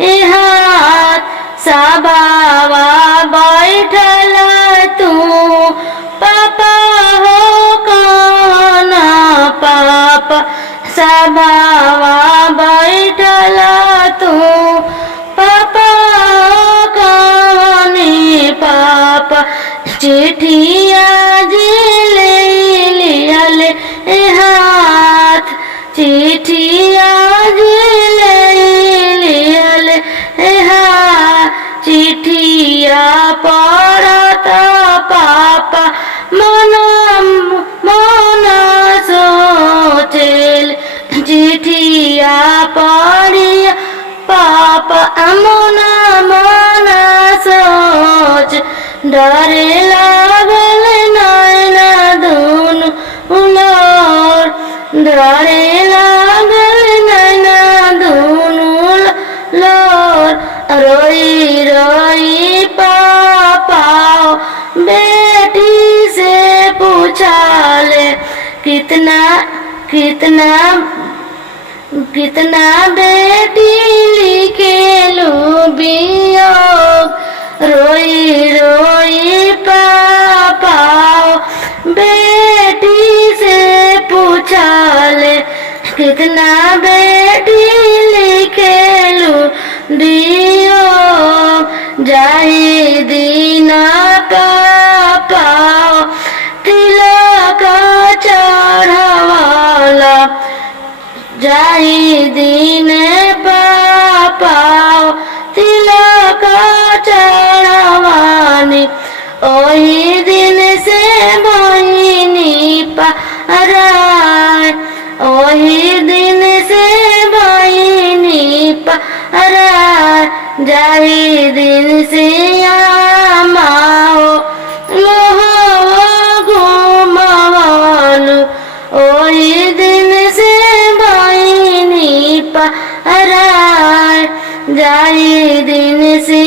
हाथ सबावा बैठल तू पापा हो काना पापा सबावा बैठल तू पापा हो काने पापा चिट्ठिया जिले लियल हाथ चिट्ठिया जिले लियल हाथ चिट्ठिया पढ़ता पापा मन मन सोचेल चिट्ठिया पढ़िया पापा मन मन सोच डरे लागल नैना दुनु लोर डरे लागल नैना दुनु लोर रोई रोई पापा बेटी से पूछा ले कितना कितना कितना बेटी लिखेलू वियोग रोई रोई पापा बेटी से पूछा ले कितना बेटी लिखेलू वियोग जाई दिन पापा तिलक चढ़वाला जाई दिन पापा तिलक चढ़वानी ओही दिन से बहिनी पाराय ओही दिन से बहिनी पाराय जाई दिन से आमाओ लोहो घुमावलू ओही दिन से बहिनी पाराय जाई दिन से